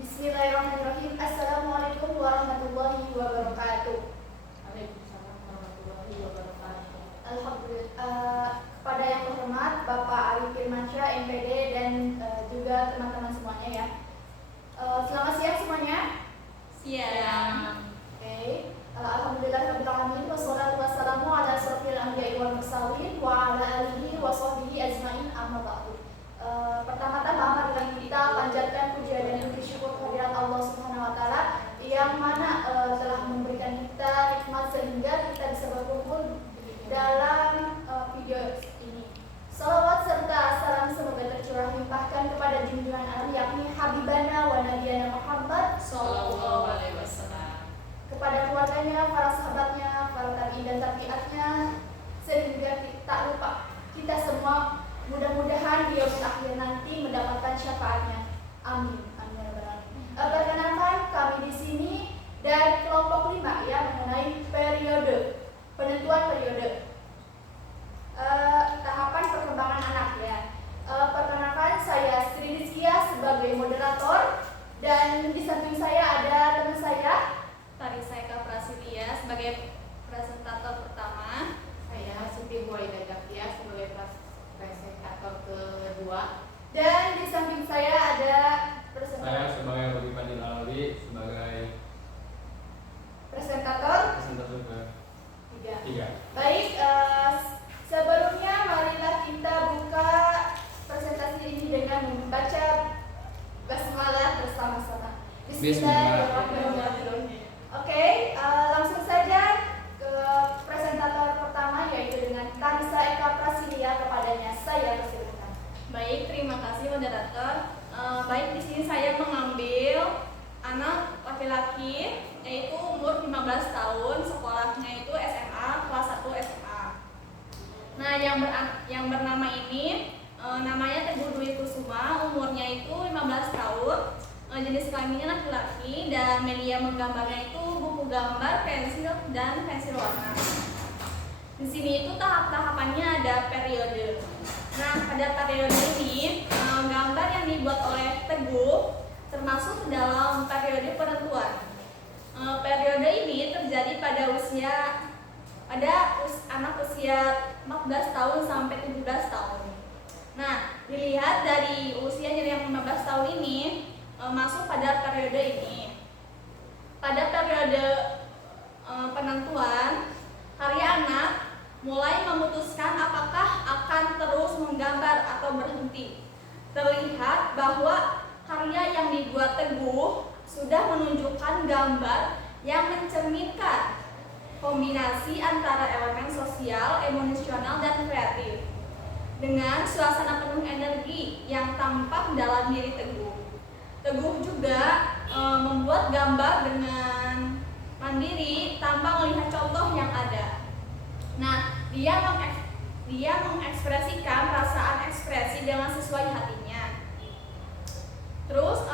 Bismillahirrahmanirrahim. Assalamualaikum warahmatullahi wabarakatuh. Waalaikumsalam warahmatullahi wabarakatuh. Alhamdulillah. Kepada yang terhormat Bapak Ali Firmansyah MPD dan juga teman-teman semuanya ya. Selamat siang semuanya. Siang. Oke. Alhamdulillahirabbil alamin wassalatu wassalamu ala asyrofil anbiya'i wal mursalin wa ala alihi wa sahbihi ajmain amma ba'du. Pertama-tama marilah kita panjatkan puja dan puji syukur kehadirat Allah Subhanahu wa taala yang mana telah memberikan kita nikmat sehingga kita bisa berkumpul dalam video ini. Salawat serta salam semoga tercurah limpahkan kepada junjungan alam yakni Habibana wa Nabiyana Muhammad Sallallahu alaihi wasallam. kepada keluarganya, para sahabatnya, para tabi'in dan tabi'atnya, sehingga tak lupa kita semua mudah-mudahan di yaumil akhir nanti mendapatkan syafaatnya. Amin. Amin ya rabbal alamin. Perkenalkan kami di sini dari kelompok 5 ya mengenai periode, penentuan periode. Tahapan perkembangan anak ya. Perkenalkan saya Sri Rizkia sebagai moderator dan di samping saya ada teman saya Tarisa Eka Prasidya sebagai presentator pertama. Saya Siti Buaida Gaptia sebagai presentator kedua. dan di samping saya ada Saya sebagai Rudi Fadil Alawi sebagai presentator presentator tiga. 3. Baik, sebelumnya marilah kita buka presentasi ini dengan membaca basmalah bersama-sama. Bismillahirrahmanirrahim. Oke, langsung saja ke presentator pertama yaitu dengan Tarisa Eka Prasidya, kepadanya saya persilakan. Baik, terima kasih moderator. Baik, di sini saya mengambil anak laki-laki yaitu umur 15 tahun, sekolahnya itu SMA kelas 1 SMA. Nah, yang bernama ini namanya Teguh Dwi Kusuma, umurnya itu 15 tahun. Jenis kelaminnya laki-laki dan media menggambarnya itu buku gambar, pensil dan pensil warna. Di sini itu tahap-tahapannya ada periode. Nah, pada periode ini gambar yang dibuat oleh Teguh termasuk dalam periode penentuan. Periode ini terjadi pada anak usia 14 tahun sampai 17 tahun. Nah, dilihat dari usianya yang 15 tahun ini masuk pada periode ini. Pada periode penentuan, karya anak mulai memutuskan apakah akan terus menggambar atau berhenti. Terlihat bahwa karya yang dibuat Teguh sudah menunjukkan gambar yang mencerminkan kombinasi antara elemen sosial, emosional, dan kreatif dengan suasana penuh energi yang tampak dalam diri Teguh. Teguh juga membuat gambar dengan mandiri tanpa melihat contoh yang ada. Nah, dia mengekspresikan perasaan ekspresi dengan sesuai hatinya. Terus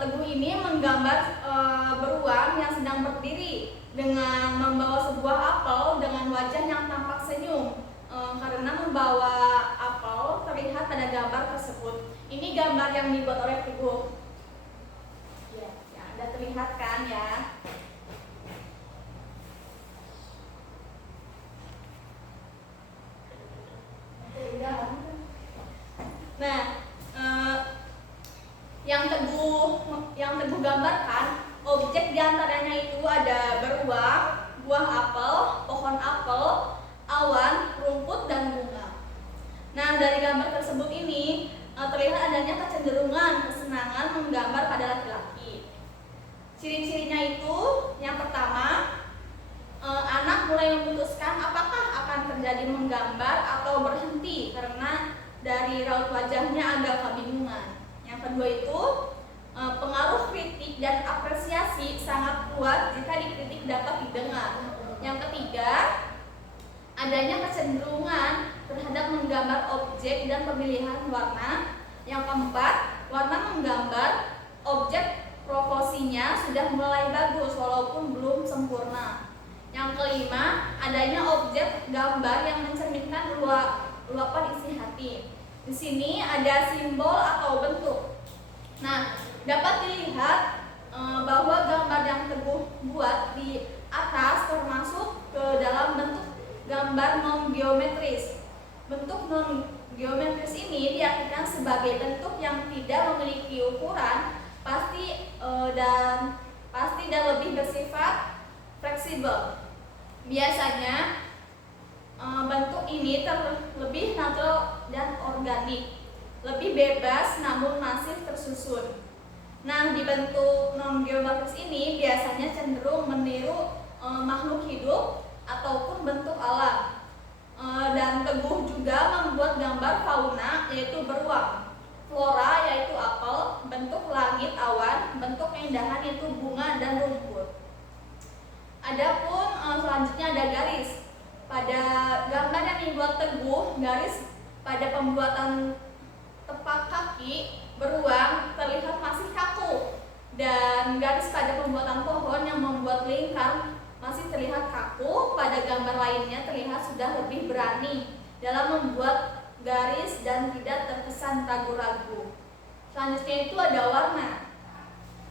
Teguh ini menggambar beruang yang sedang berdiri dengan membawa sebuah apel dengan wajah yang tampak senyum. Karena membawa apel terlihat pada gambar tersebut. Ini gambar yang dibuat oleh Teguh. Ya, Anda terlihat kan ya? Nah, yang Teguh gambarkan objek diantaranya itu ada beruang, buah apel, pohon apel, awan, rumput, dan bunga. Nah, dari gambar tersebut ini terlihat adanya kecenderungan kesenangan menggambar pada laki-laki. Ciri-cirinya itu yang pertama, anak mulai memutuskan apakah akan terjadi menggambar atau berhenti karena dari raut wajahnya agak kebingungan. Yang kedua itu pengaruh kritik dan apresiasi sangat kuat jika dikritik dapat didengar. Yang ketiga, adanya kecenderungan terhadap menggambar objek dan pemilihan warna. Yang keempat, warna menggambar objek proporsinya sudah mulai bagus walaupun belum sempurna. Yang kelima, adanya objek gambar yang mencerminkan luapan isi hati. Di sini ada simbol atau bentuk. Nah, dapat dilihat Teguh buat di atas termasuk ke dalam bentuk gambar non-geometris. Bentuk non-geometris ini diartikan sebagai bentuk yang tidak memiliki ukuran pasti dan lebih bersifat fleksibel. Biasanya bentuk ini lebih natural dan organik, lebih bebas namun masih tersusun. Nah, di bentuk non-geometris ini biasanya cenderung meniru makhluk hidup ataupun bentuk alam. Dan Teguh juga membuat gambar fauna yaitu beruang, flora yaitu apel, bentuk langit awan, bentuk keindahan yaitu bunga dan rumput. Adapun selanjutnya ada garis. Pada gambar yang dibuat Teguh, garis pada pembuatan tepak kaki beruang terlihat masih kaku, dan garis pada pembuatan pohon yang membuat lingkar masih terlihat kaku. Pada gambar lainnya terlihat sudah lebih berani dalam membuat garis dan tidak terkesan ragu-ragu. Selanjutnya itu ada warna.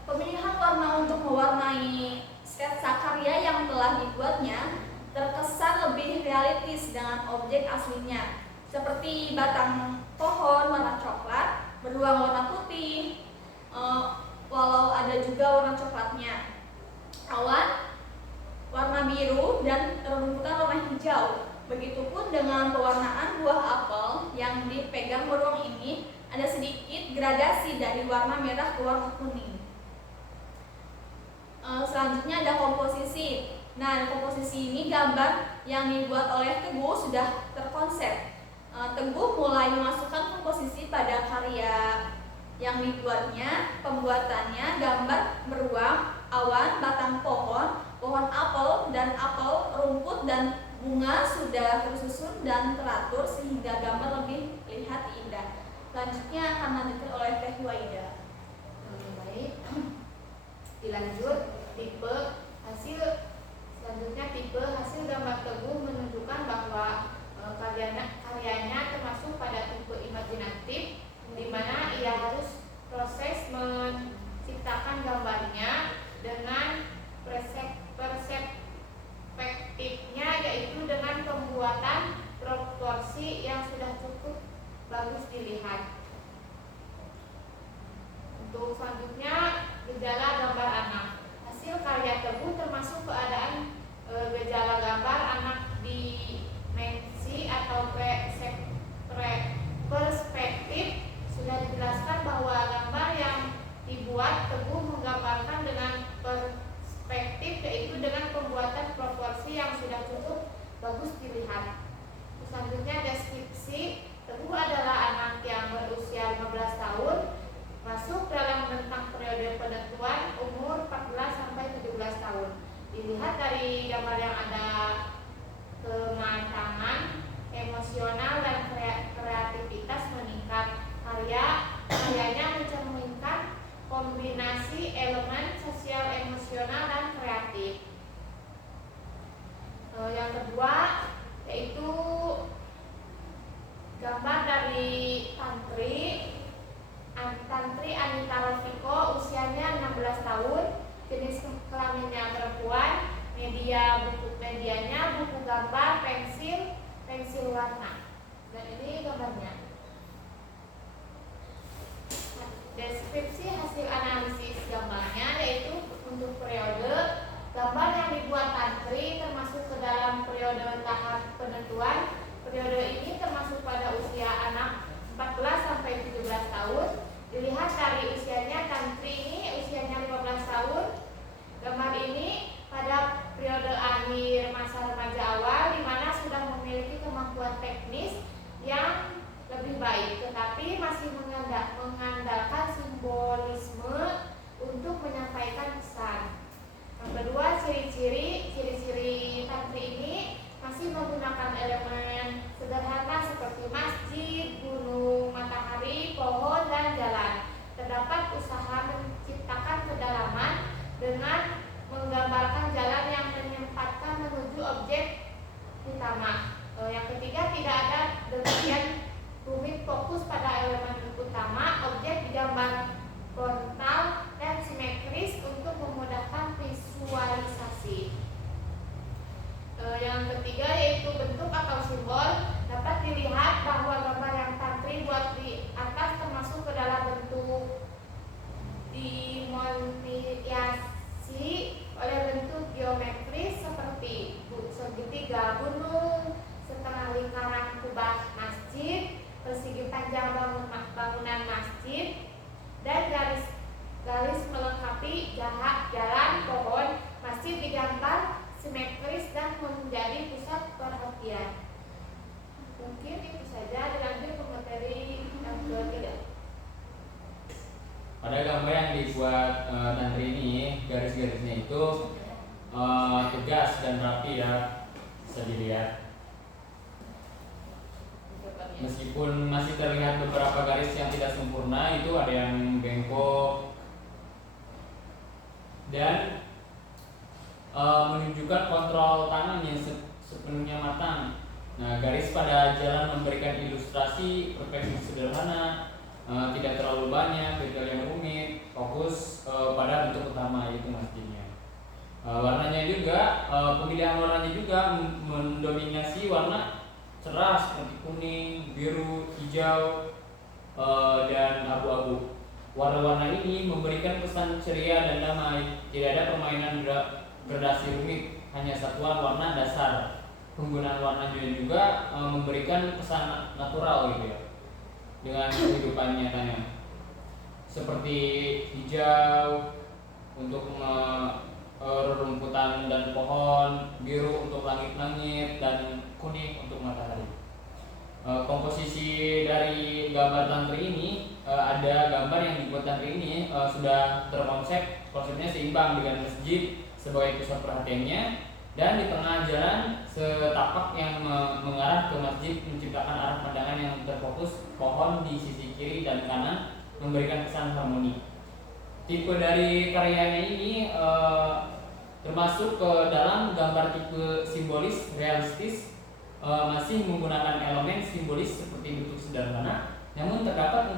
Pemilihan warna untuk mewarnai sketsa karya yang telah dibuatnya terkesan lebih realistis dengan objek aslinya, seperti batang pohon warna coklat, beruang warna putih, walau ada juga warna coklatnya, awan warna biru, dan rumputan warna hijau. Begitupun dengan pewarnaan buah apel yang dipegang beruang ini, ada sedikit gradasi dari warna merah ke warna kuning. Selanjutnya ada komposisi. Nah, komposisi ini gambar yang dibuat oleh Teguh sudah terkonsep. Teguh mulai memasukkan komposisi pada karya yang dibuatnya. Pembuatannya gambar beruang, awan, batang pohon, pohon apel dan apel, rumput dan bunga sudah tersusun dan teratur sehingga gambar lebih terlihat indah. Selanjutnya akan dilanjutkan oleh Teh Waida. Baik, dilanjut tipe hasil. Selanjutnya tipe hasil gambar Teguh menunjukkan bahwa karyanya termasuk pada tipe imajinatif, di mana ia harus proses menciptakan gambarnya dengan perspektifnya, yaitu dengan pembuatan proporsi yang sudah cukup bagus dilihat. Untuk selanjutnya, gejala gambar anak. Hasil karya Teguh termasuk keadaan gejala gambar anak dimensi atau perspektif. Sudah dijelaskan bahwa gambar yang dibuat Teguh menggambarkan dengan perspektif, yaitu dengan pembuatan proporsi yang sudah cukup bagus dilihat. Selanjutnya deskripsi. Teguh adalah anak yang berusia 15 tahun, masuk dalam rentang periode penentuan umur 14-17 tahun. Dilihat dari gambar yang ada kematangan emosional dan kreativitas meningkat. Karyanya mencerminkan kombinasi elemen sosial, emosional, dan kreatif. Yang kedua yaitu gambar dari Tantri Anita Rofiko, usianya 16 tahun, jenis kelaminnya perempuan, medianya buku gambar, pensil warna. Dan ini gambarnya. Deskripsi hasil analisis gambarnya yaitu untuk periode gambar yang dibuat Tantri termasuk ke dalam periode tahap penentuan. Periode ini termasuk pada usia anak 14-17 tahun. Dilihat dari usianya, Tantri dihiasi oleh bentuk geometris seperti segitiga gunung, setengah lingkaran kubah masjid, persegi panjang bangunan masjid, dan garis melengkapi jalan pohon. Masjid digambar simetris dan menjadi pusat perhatian. Mungkin itu saja. Dilanjut ke materi yang ketiga. Pada gambar yang dibuat Tantri ini, garis-garisnya itu tegas dan rapi ya, bisa dilihat. Meskipun masih terlihat beberapa garis yang tidak sempurna, itu ada yang bengkok dan menunjukkan kontrol tangan yang sepenuhnya matang. Nah, garis pada jalan memberikan ilustrasi perspektif sederhana, tidak terlalu banyak, detail yang rumit, fokus pada bentuk utama yaitu masjidnya. Warnanya juga, pemilihan warnanya juga mendominasi warna cerah seperti kuning, biru, hijau, dan abu-abu. Warna-warna ini memberikan kesan ceria dan damai. Tidak ada permainan gradasi rumit, hanya satuan warna dasar. Penggunaan warnanya juga memberikan kesan natural gitu ya, dengan kehidupan nyatanya. Seperti hijau untuk rerumputan dan pohon, biru untuk langit-langit, dan kuning untuk matahari. Komposisi dari gambar Tantri ini, ada gambar yang dibuat Tantri ini sudah konsepnya seimbang dengan masjid sebagai pusat perhatiannya, dan di tengah jalan setapak yang mengarah ke masjid menciptakan arah pandangan yang terfokus. Pohon di sisi kiri dan kanan memberikan kesan harmoni. Tipe dari karyanya ini termasuk ke dalam gambar tipe simbolis realistis, masih menggunakan elemen simbolis seperti bentuk sederhana, namun terdapat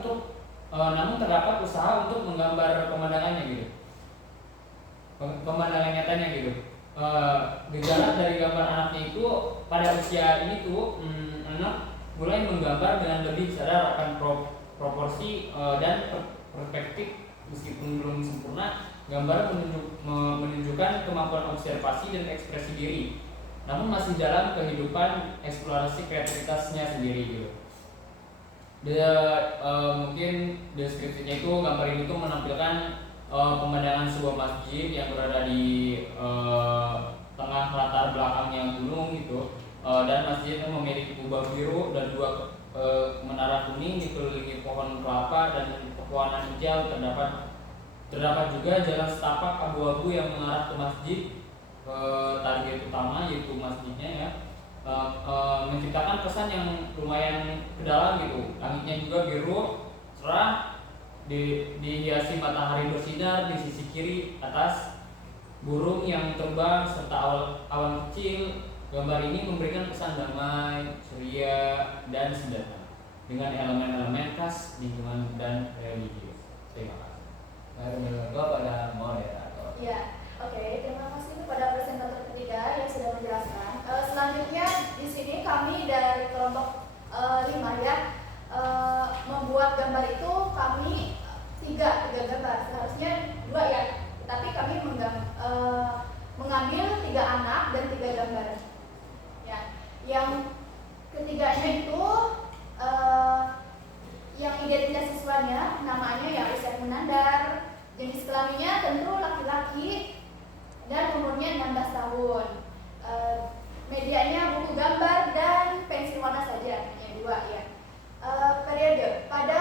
usaha untuk menggambar pemandangannya gitu, pemandangan nyatanya gitu. Gejala dari gambar anaknya itu pada usia ini tuh anak mulai menggambar dengan lebih sadar akan proporsi dan perspektif. Meskipun belum sempurna, gambar menunjukkan kemampuan observasi dan ekspresi diri, namun masih dalam kehidupan eksplorasi kreativitasnya sendiri gitu. Mungkin deskripsinya itu, gambar ini tuh menampilkan pemandangan sebuah masjid yang berada di tengah latar belakangnya gunung gitu, dan masjidnya memiliki kubah biru dan dua menara kuning dikelilingi pohon kelapa dan pepohonan hijau. Terdapat juga jalan setapak abu-abu yang mengarah ke masjid, ke target utama yaitu masjidnya ya. Menciptakan kesan yang lumayan ke dalam gitu. Langitnya juga biru cerah, dihiasi matahari bersinar di sisi kiri atas, burung yang terbang serta awan kecil. Gambar ini memberikan kesan damai, ceria, dan sederhana dengan elemen-elemen khas lingkungan dan religius. Terima kasih. Pada moderator. Ya, oke. Terima kasih kepada presentator ketiga yang sudah menjelaskan. Selanjutnya di sini kami dari kelompok 5 ya, membuat gambar itu kami tiga gambar. Seharusnya 2 ya, tetapi kami mengambil 3 anak dan 3 gambar. Ya, yang ketiganya itu yang identitas siswanya namanya ya Isaac Munandar, jenis kelaminnya tentu laki-laki dan umurnya 16 tahun. Medianya buku gambar dan pensil warna saja, hanya 2 ya. Periode pada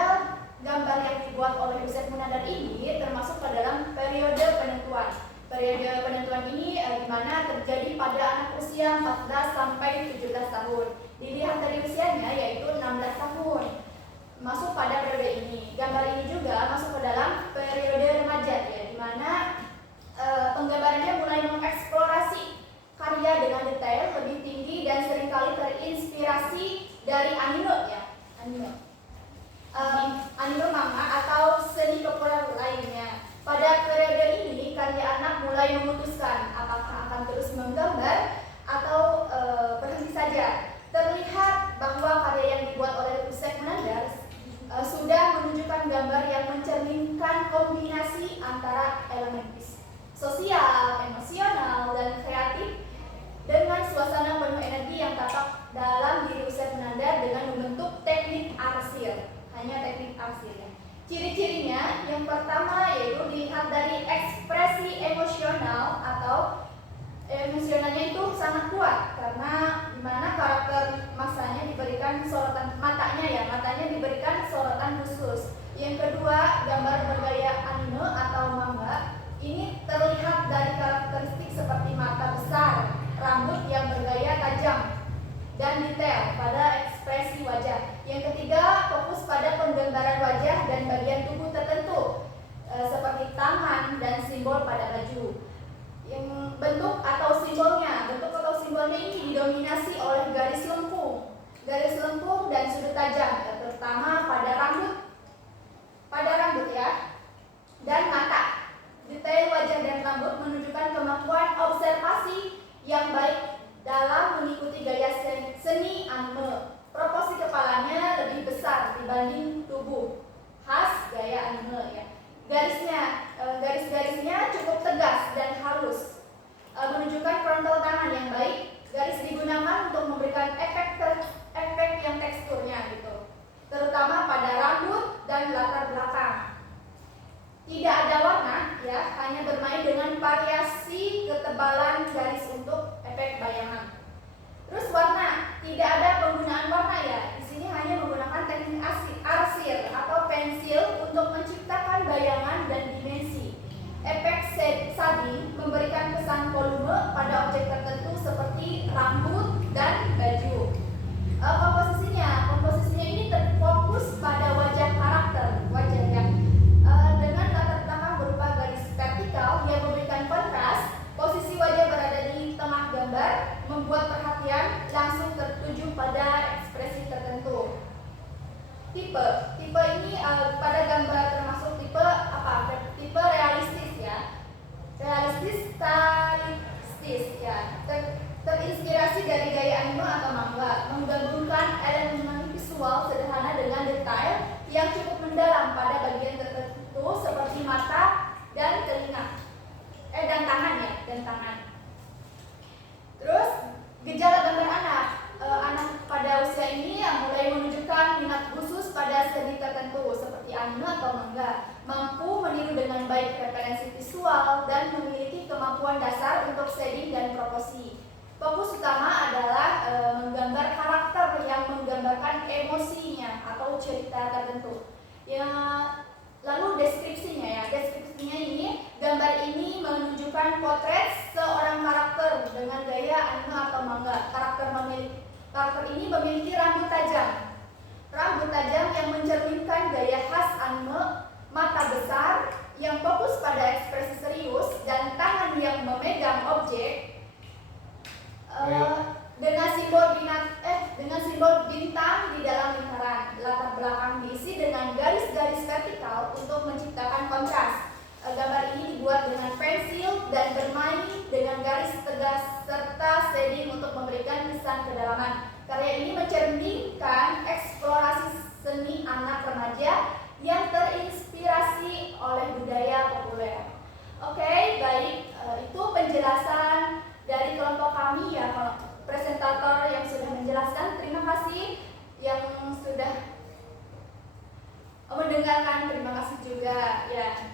gambar yang dibuat oleh Isaac Munandar ini termasuk pada dalam periode penentuan. Periode penentuan ini di mana terjadi pada anak usia 14 sampai 17 tahun. Dilihat dari usianya yaitu 16 tahun. Masuk pada periode ini. Gambar ini juga masuk ke dalam periode remaja ya, di mana penggambarannya mulai mengeksplorasi karya dengan detail lebih tinggi dan seringkali terinspirasi dari anime ya. Anime manga atau seni populer lainnya. Pada periode ini karya anak mulai memutuskan apakah akan terus menggambar atau berhenti saja. Terlihat bahwa karya yang dibuat oleh Isaac Munandar sudah menunjukkan gambar yang mencerminkan kombinasi antara elemen sosial, emosional, dan kreatif dengan suasana penuh energi yang tampak dalam diri usia penanda dengan membentuk teknik arsir. Hanya teknik arsir ya. Ciri-cirinya yang pertama yaitu dilihat dari ekspresi emosional atau emosionalnya itu sangat kuat karena dimana karakter masanya diberikan sorotan matanya diberikan sorotan khusus. Yang kedua, gambar bergaya anime atau manga ini terlihat dari karakteristik seperti mata besar, rambut yang bergaya tajam, dan detail pada ekspresi wajah. Yang ketiga, fokus pada penggambaran wajah dan bagian tubuh tertentu seperti tangan dan simbol pada baju. Yang bentuk atau simbolnya ini didominasi oleh garis lengkung dan sudut tajam, terutama pada rambut ya, dan mata. Detail wajah dan rambut menunjukkan kemampuan observasi yang baik dalam mengikuti gaya seni anime. Proporsi kepalanya lebih besar dibanding tubuh, khas gaya anime ya. Garis-garisnya cukup tegas dan halus, menunjukkan frontal tangan yang baik. Garis digunakan untuk memberikan efek yang teksturnya gitu, terutama pada rambut dan latar belakang. Tidak ada warna ya, hanya bermain dengan variasi ketebalan garis untuk efek bayangan. Terus warna, tidak ada penggunaan warna ya. Di sini hanya menggunakan teknik arsir atau pensil untuk menciptakan bayangan dan dimensi. Efek shading memberikan kesan volume pada objek tertentu seperti rambut dan baju. Komposisinya ini terfokus pada wajah yang dengan latar belakang berupa garis vertikal yang memberikan kontras. Posisi wajah berada di tengah gambar membuat perhatian langsung tertuju pada ekspresi tertentu. Tipe ini pada gambar termasuk tipe apa? Tipe realistis ya. Realistis stylistis ya. Terinspirasi dari gaya anime atau manga, menggabungkan elemen visual sederhana dengan detail yang cukup mendalam pada bagian tertentu seperti mata dan telinga. Dan tangan. Terus gejala gambar anak pada usia ini yang mulai menunjukkan minat khusus pada seni tertentu seperti anime atau manga, mampu meniru dengan baik referensi visual dan memiliki kemampuan dasar untuk shading dan proporsi. Fokus utama adalah menggambar karakter yang menggambarkan emosinya atau cerita tertentu. Lalu deskripsinya ini, gambar ini menunjukkan potret seorang karakter dengan gaya anime atau manga. Karakter ini memiliki rambut tajam yang mencerminkan gaya khas anime, mata besar yang fokus pada ekspresi serius, dan tangan yang memegang objek dengan simbol bintang di dalam lingkaran. Latar belakang diisi dengan garis-garis vertikal untuk menciptakan kontras. Gambar ini dibuat dengan pensil dan bermain dengan garis tegas serta shading untuk memberikan kesan kedalaman. Karya ini mencerminkan eksplorasi seni anak remaja yang terinspirasi oleh budaya populer. Oke, baik, itu penjelasan dari kelompok kami ya, presentator yang sudah menjelaskan. Terima kasih yang sudah mendengarkan, terima kasih juga ya.